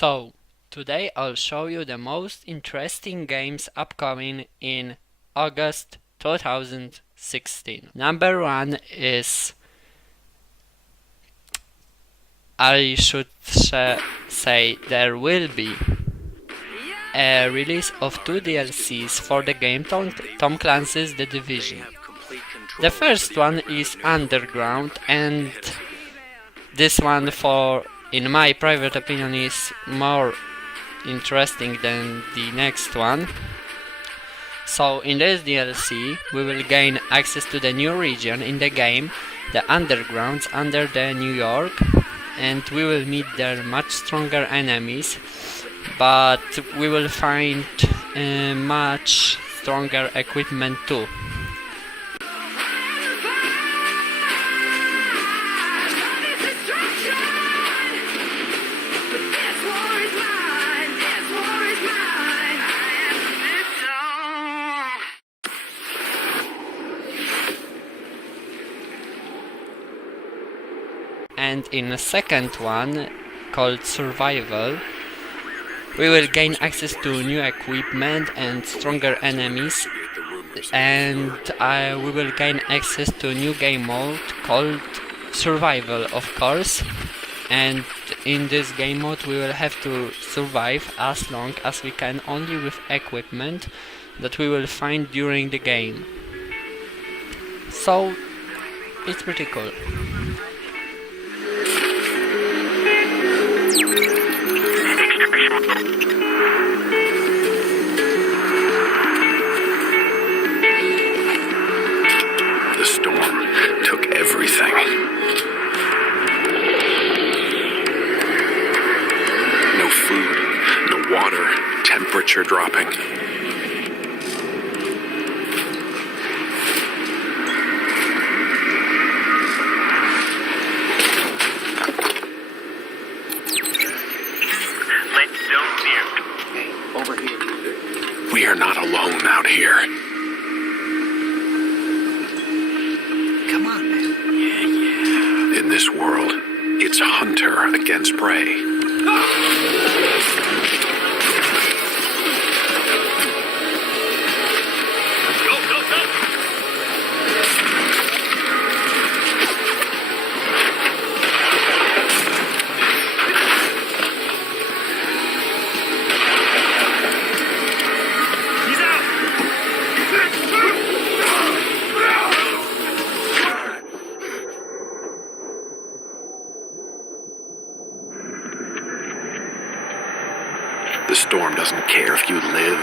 So, today I'll show you the most interesting games upcoming in August 2016. Number one is, I should say there will be a release of two DLCs for the game Tom Clancy's The Division. The first one is Underground, and this one, in my private opinion, is more interesting than the next one. So in this DLC we will gain access to the new region in the game, the Undergrounds under the New York, and we will meet there much stronger enemies, but we will find much stronger equipment too. And in the second one, called Survival, we will gain access to new equipment and stronger enemies, and we will gain access to a new game mode called Survival, of course. And in this game mode we will have to survive as long as we can, only with equipment that we will find during the game. So it's pretty cool. The storm took everything. No food, no water, temperature dropping. We are not alone out here. Come on, man. In this world, it's hunter against prey. The storm doesn't care if you live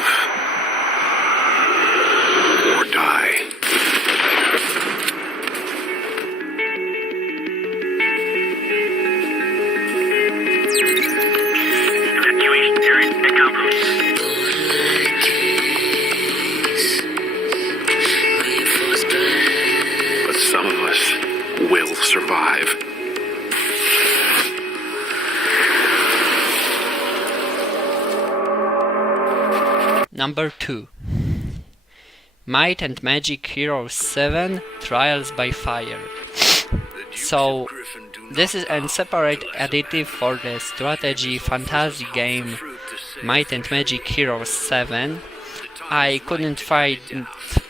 or die. Evacuation area pickup. But some of us will survive. Number 2. Might and Magic Heroes 7 Trials by Fire. So this is a separate additive for the strategy fantasy game Might and Magic Heroes 7. I couldn't find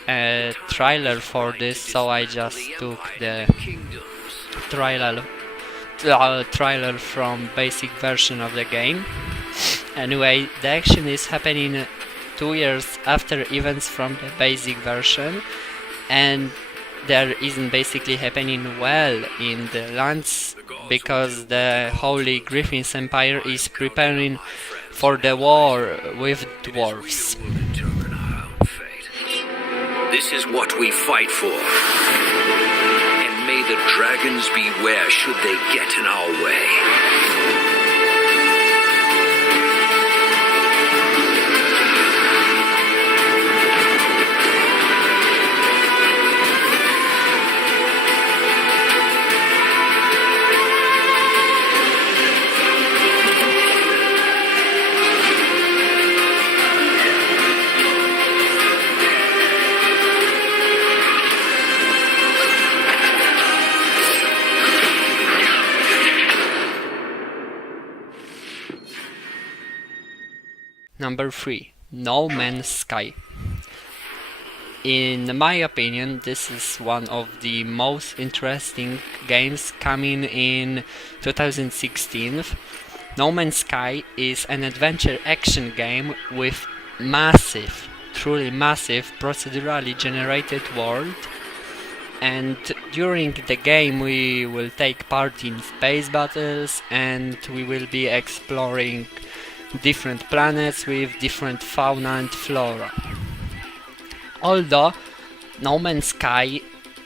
a trailer for this, so I just took the trailer from basic version of the game. Anyway, the action is happening 2 years after events from the basic version, and there isn't basically happening well in the lands because the Holy Griffin's Empire is preparing for the war with dwarves. This is what we fight for. And may the dragons beware should they get in our way. Number 3. No Man's Sky. In my opinion, this is one of the most interesting games coming in 2016. No Man's Sky is an adventure action game with massive, truly massive, procedurally generated world, and during the game we will take part in space battles and we will be exploring different planets with different fauna and flora. Although No Man's Sky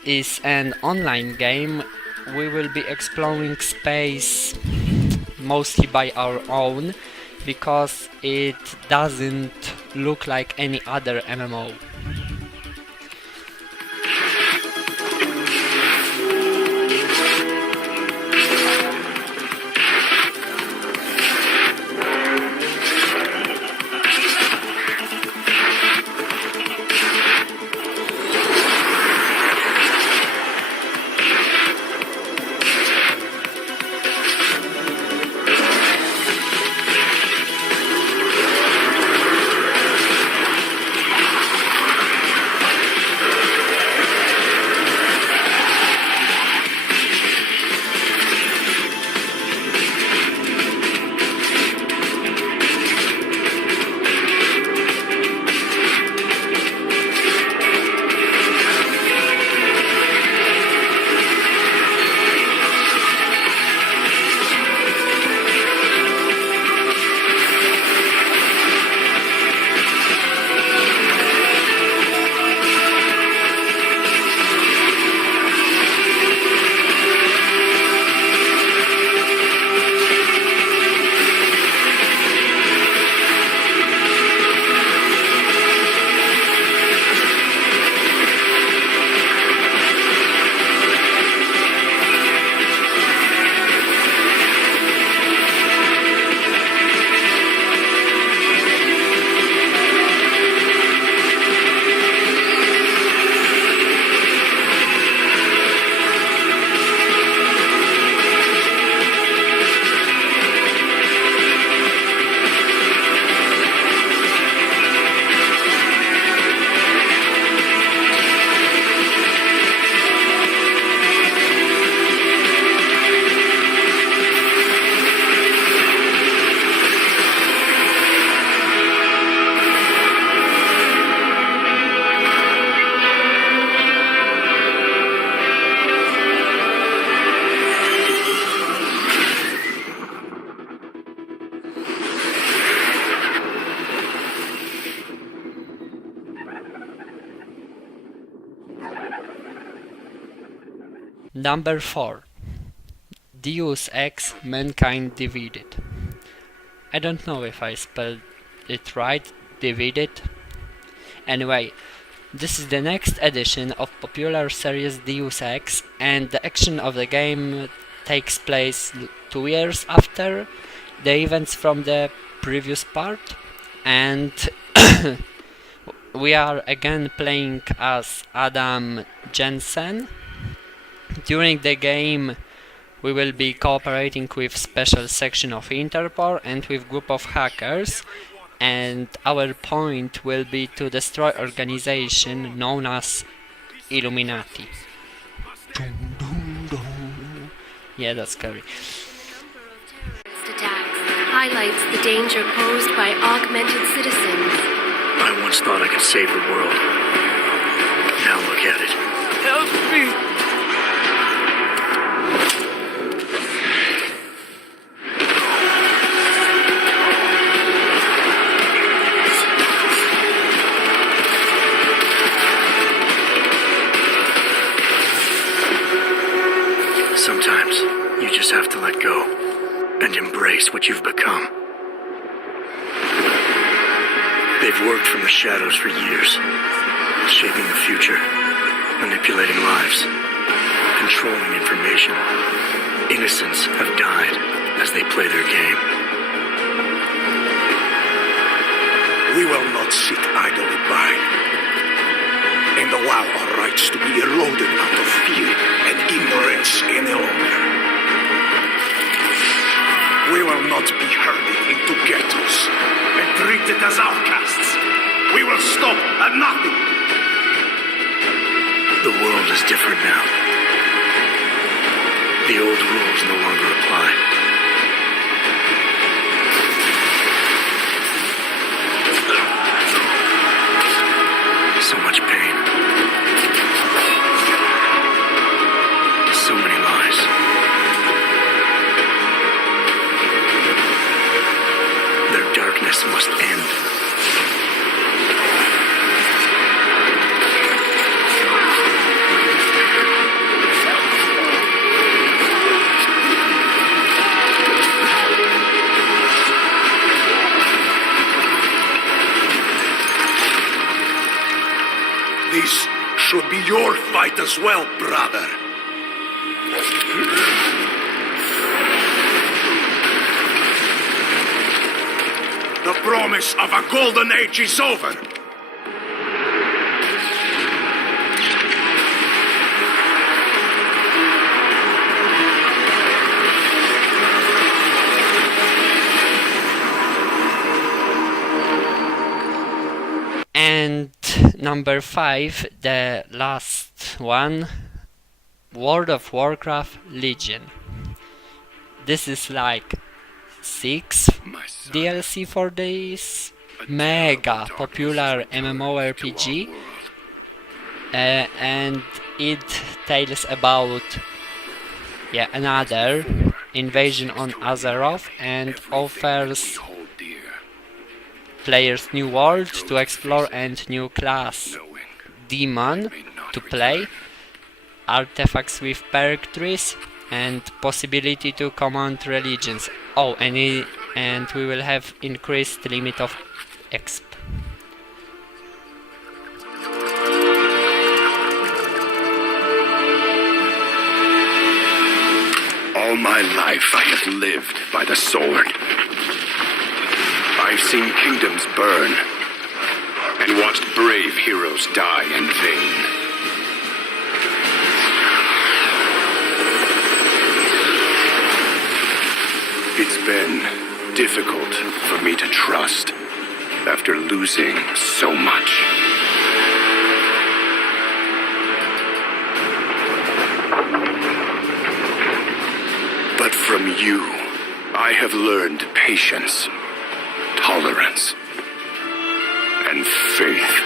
is an online game, we will be exploring space mostly by our own because it doesn't look like any other MMO. Number 4. Deus Ex Mankind Divided. I don't know if I spelled it right, Divided. Anyway, this is the next edition of popular series Deus Ex, and the action of the game takes place 2 years after the events from the previous part, and we are again playing as Adam Jensen. During the game we will be cooperating with special section of Interpol and with group of hackers, and our point will be to destroy organization known as Illuminati. Yeah, that's scary. Attacks highlights the danger posed by augmented citizens. I once thought I could save the world. Now look at it. Help me! Sometimes you just have to let go and embrace what you've become. They've worked from the shadows for years, shaping the future, manipulating lives, controlling information. Innocents have died as they play their game. We will not sit idly by and allow our rights to be eroded out of fear and ignorance any longer. We will not be herded into ghettos and treated treated as outcasts. We will stop at nothing. The world is different now. The old rules no longer apply. So much pain. So many lies. Their darkness must end. This should be your fight as well, brother. The promise of a golden age is over. And number 5, the last one, World of Warcraft Legion. This is like 6th DLC for this mega popular MMORPG, and it tells about another invasion on Azeroth and offers players new world to explore and new class demon to play, artifacts with perk trees, and possibility to command religions. Oh, and we will have increased limit of exp. All my life I have lived by the sword. I've seen kingdoms burn and watched brave heroes die in vain. It's been difficult for me to trust after losing so much. But from you, I have learned patience, tolerance, and faith.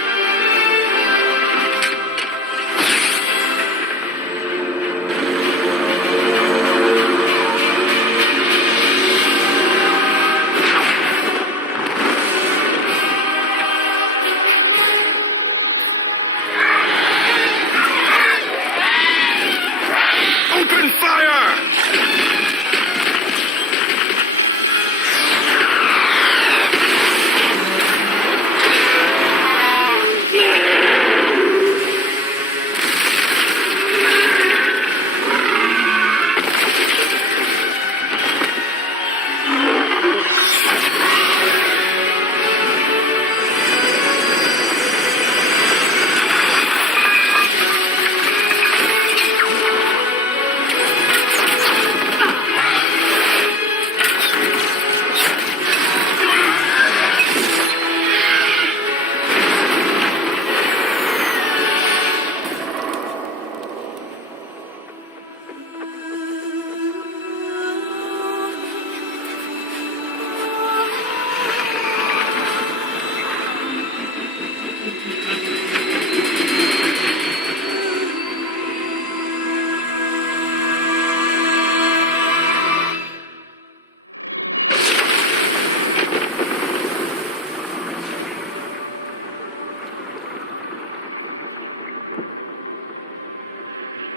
Open fire!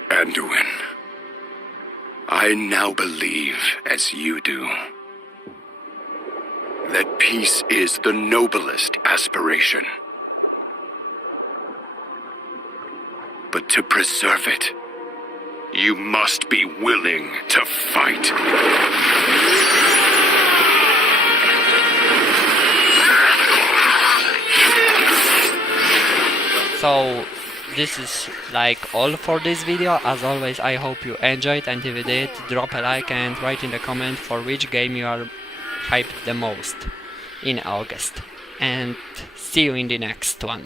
Anduin, I now believe, as you do, that peace is the noblest aspiration. But to preserve it, you must be willing to fight. So this is like all for this video. As always, I hope you enjoyed, and if you did, drop a like and write in the comment for which game you are hyped the most in August. and see you in the next one.